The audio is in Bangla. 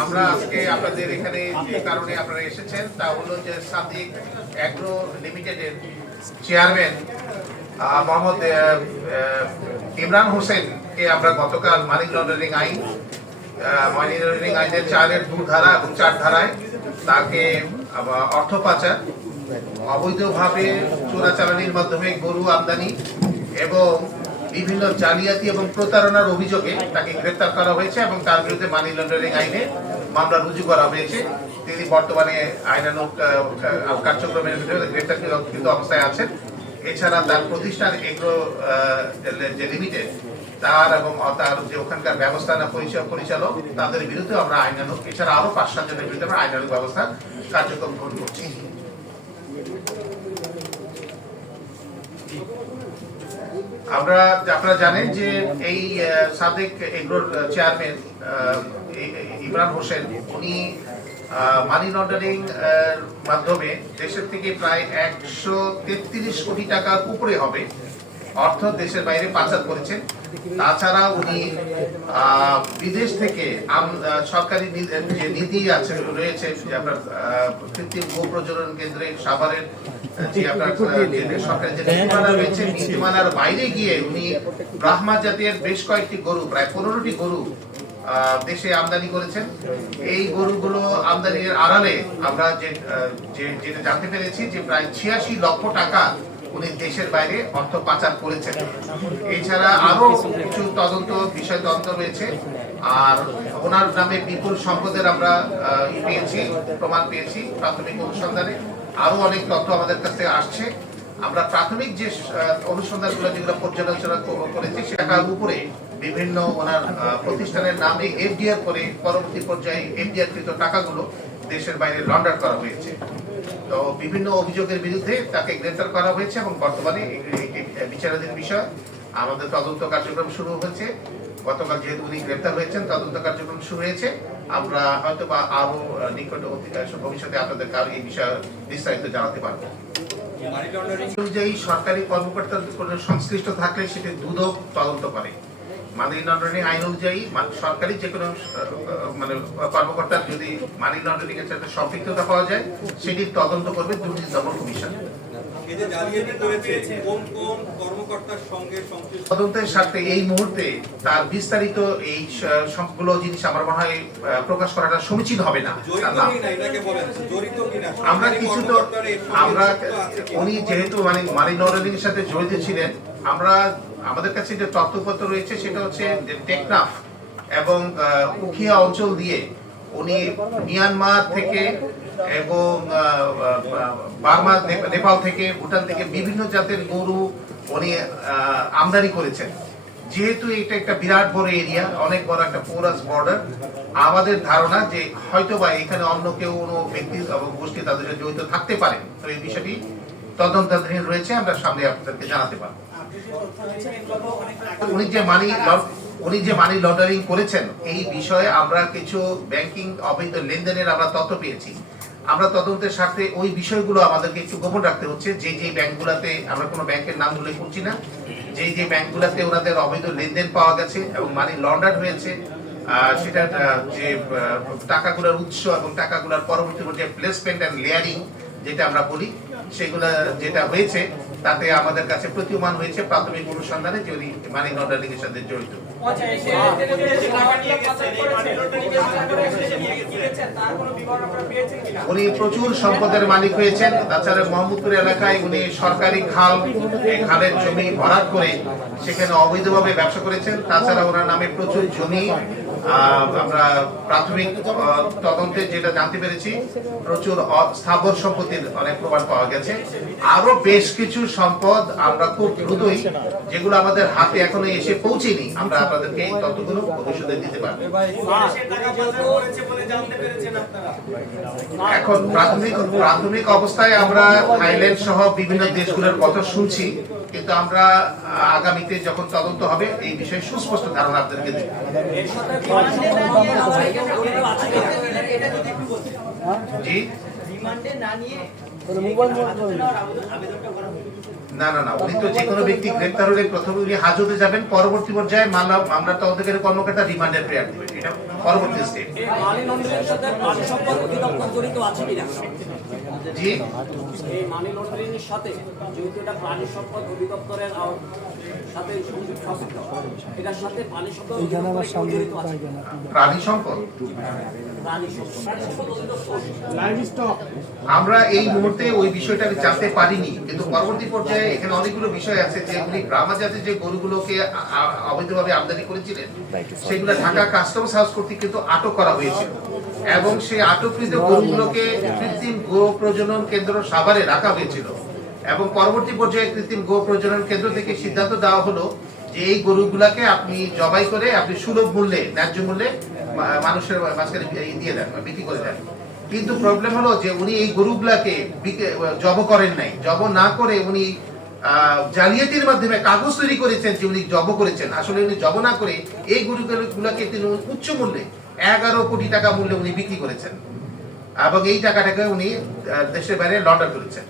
আমরা আজকে আপনাদের এখানে যে কারণে আপনারা এসেছেন তা হলো যে সাদিক অ্যাগ্রো লিমিটেডের চেয়ারম্যান মোহাম্মদ ইমরান হোসেনকে আমরা গতকাল মানি লন্ডারিং আইন মানি লন্ডারিং আইনের চারের দু ধারা এবং চার ধারায় তাকে অর্থ পাচার অবৈধভাবে চোরাচালানির মাধ্যমে গরু আমদানি এবং বিভিন্ন জালিয়াতি এবং প্রতারণার অভিযোগে তাকে গ্রেপ্তার করা হয়েছে এবং তার বিরুদ্ধে মানি লন্ডারিং আইনে মামলা রুজু করা হয়েছে। তিনি বর্তমানে আইনানুগ আহ, কার্যক্রমের গ্রেপ্তারকৃত অবস্থায় আছেন। এছাড়া তার প্রতিষ্ঠান এগ্রো যে লিমিটেড তার এবং তার যে ওখানকার ব্যবস্থাপনা পরিচালক পরিচালক তাদের বিরুদ্ধে আমরা আইনানুগ এছাড়া আরও পাঁচ সাত জনের বিরুদ্ধে আমরা আইনানুগ ব্যবস্থা কার্যক্রম গ্রহণ করছি। আমরা, আপনারা জানেন যে এই সাদেক এগ্রোর চেয়ারম্যান ইমরান হোসেন, উনি মানি লন্ডারিং মাধ্যমে দেশের থেকে প্রায় একশো তেত্রিশ কোটি টাকার উপরে হবে। অর্থ দেশের বাইরে পাচার করেছেন। তাছাড়া উনি বিদেশ থেকে সরকারি যে নিধি আছে, রয়েছে আপনার কৃত্রিম গো প্রজনন কেন্দ্রে সাভারের যে আপনার আহ, যে নীতিমালা রয়েছে নীতিমালার বাইরে গিয়ে উনি ব্রাহ্মা জাতের বেশ কয়েকটি গরু প্রায় পনেরোটি গরু দেশে আমদানি করেছেন। এই গরুগুলো আমদানির আড়ালে আমরা যে যেটা জানতে পেরেছি যে প্রায় ছিয়াশি লক্ষ টাকা উনি দেশের বাইরে অর্থ পাচার করেছেন। এছাড়া আরও কিছু তদন্ত বিষয় তদন্ত রয়েছে। আর ওনার নামে বিপুল সম্পদের আমরা পেয়েছি প্রমাণ পেয়েছি প্রাথমিক অনুসন্ধানে। আরও অনেক তথ্য আমাদের কাছে আসছে। আমরা প্রাথমিক যে আহ, অনুসন্ধানগুলো যেগুলো পর্যালোচনা করেছি সে টাকার উপরে বিভিন্ন ওনার প্রতিষ্ঠানের নামে এফডিআর করে পরবর্তী পর্যায়ে এফডিআর কৃত টাকাগুলো দেশের বাইরে লন্ডার করা হয়েছে। তো বিভিন্ন অভিযোগের বিরুদ্ধে তাকে গ্রেফতার করা হয়েছে এবং বর্তমানে বিচারাধীন বিষয়। আমাদের তদন্ত কার্যক্রম শুরু হয়েছে। গতকাল যেহেতু উনি গ্রেফতার হয়েছেন, তদন্ত কার্যক্রম শুরু হয়েছে। আমরা হয়তো বা আরও নিকট ভবিষ্যতে আপনাদের কারও এই বিষয়ে বিস্তারিত জানাতে পারব। অনুযায়ী সরকারি সংশ্লিষ্ট থাকলে সেটি দুদক তদন্ত করে। মানি লন্ডারিং আইন অনুযায়ী সরকারি যে কোনো মানে কর্মকর্তার যদি মানি লন্ডারিং এর সাথে সম্পৃক্ততা পাওয়া যায়, সেটি তদন্ত করবে দুর্নীতি দমন কমিশন। তদন্তের স্বার্থে এই মুহূর্তে তার বিস্তারিত এই সবগুলো জিনিস আমার মনে হয় প্রকাশ করাটা সমীচীন হবে না আমরা কিছু তো আমরা? উনি যেহেতু মানে লন্ডারিং এর সাথে জড়িত ছিলেন আমরা আমাদের কাছে যে তথ্যপত্র রয়েছে সেটা হচ্ছে টেকনাফ এবং উখিয়া অঞ্চল দিয়ে উনি মিয়ানমার থেকে এবং বার্মা নেপাল থেকে ভুটান থেকে বিভিন্ন জাতের গরু উনি আমদানি করেছেন। যেহেতু এটা একটা বিরাট বড় এরিয়া অনেক বড় একটা পোরাস বর্ডার আমাদের ধারণা যে হয়তো বা এখানে অন্য কেউ কোনো ব্যক্তি এবং গোষ্ঠী তাদের সাথে জড়িত থাকতে পারে। তো এই বিষয়টি তদন্তাধীন রয়েছে আমরা সামনে আপনাদেরকে জানাতে পারব। উনি যে মানি উনি যে মানি লন্ডারিং করেছেন, এই বিষয়ে আমরা কিছু ব্যাংকিং অবৈধ লেনদেনের আমরা তথ্য পেয়েছি। আমরা তদন্তের স্বার্থে ওই বিষয়গুলো আমাদেরকে একটু গোপন রাখতে হচ্ছে। যে যে ব্যাংকগুলোতে আমরা কোনো ব্যাংকের নাম উল্লেখ করছি না, যে যে ব্যাংকগুলোতে ওনাদের অবৈধ লেনদেন পাওয়া গেছে এবং মানি লন্ডার হয়েছে সেটা যে টাকাগুলোর উৎস এবং টাকাগুলোর পরবর্তী পর্যায়ে প্লেসমেন্ট অ্যান্ড লেয়ারিং যেটা আমরা বলি, সেগুলো যেটা হয়েছে, তাতে আমাদের কাছে প্রতীয়মান হয়েছে প্রাথমিক অনুসন্ধানে যে উনি মানি লন্ডারিং এর সাথে জড়িত। উনি প্রচুর সম্পদের মালিক হয়েছেন। তাছাড়া মোহাম্মদপুর এলাকায় উনি সরকারি খাল খালের জমি ভরাট করে সেখানে অবৈধভাবে ব্যবসা করেছেন। তাছাড়া ওনার নামে প্রচুর জমি আমরা প্রাথমিক তদন্তে যেটা জানতে পেরেছি, প্রচুর স্থাবর সম্পত্তির অনেক প্রমাণ পাওয়া গেছে। আরও বেশ কিছু সম্পদ আমরা খুব দ্রুতই, যেগুলো আমাদের হাতে এখনও এসে পৌঁছেনি, আমরা আপনাদেরকে এই তথ্যগুলো ভবিষ্যতে দিতে পারব। এখন প্রাথমিক প্রাথমিক অবস্থায় আমরা থাইল্যান্ড সহ বিভিন্ন দেশগুলোর কথা শুনছি। কিন্তু আমরা আগামীতে যখন তদন্ত হবে, এই বিষয়ে সুস্পষ্ট ধারণা আপনাদেরকে দেব। জি? না না না, উনি তো যে কোনো ব্যক্তি গ্রেপ্তার হলে প্রথমে উনি হাজতে যাবেন, পরবর্তী পর্যায়ে মামলা মামলা তদন্তকারী কর্মকর্তা রিমান্ডের প্রেয়ার দিবেন এটা পরবর্তী স্টেপ। এই মানি লন্ডারিং সাথে যেহেতু এটা প্রাণী সম্পদ অধিদপ্তরের সাথে সংযুক্ত এটার সাথে প্রাণী সম্পদ? প্রাণী সম্পদ? প্রাণী সম্পদ। প্রাণী সম্পদ আমরা এই মুহূর্তে ওই বিষয়টা আমি জানতে পারিনি কিন্তু পরবর্তী পর্যায়ে এখানে অনেকগুলো বিষয় আছে যে উনি ব্রাহ্মা যে গরুগুলোকে অবৈধভাবে আমদানি করেছিলেন সেগুলো ঢাকা কাস্টমস হাউস কর্তৃক কিন্তু আটক করা হয়েছিল। এবং সেই আটককৃত গরুগুলোকে কৃত্রিম গো প্রজনন কেন্দ্র সাভারে রাখা হয়েছিল। এবং পরবর্তী পর্যায়ে কৃত্রিম গো প্রজনন কেন্দ্র থেকে সিদ্ধান্ত দেওয়া হলো যে এই গরুগুলাকে আপনি জবাই করে আপনি সুলভ মূল্যে, ন্যায্য মূল্যে মানুষের মাঝখানে দিয়ে দেন বিক্রি করে দেন। কিন্তু প্রবলেম হলো যে উনি এই গরুগুলাকে জব করেন নাই। জব না করে উনি জালিয়াতির মাধ্যমে কাগজ তৈরি করেছেন যে উনি জব করেছেন। আসলে উনি জব না করে এই গরুগুলোকে তিনি উচ্চ মূল্যে এগারো কোটি টাকা মূল্যে উনি বিক্রি করেছেন। এবং এই টাকাটাকে উনি দেশের বাইরে লন্ডার করেছেন।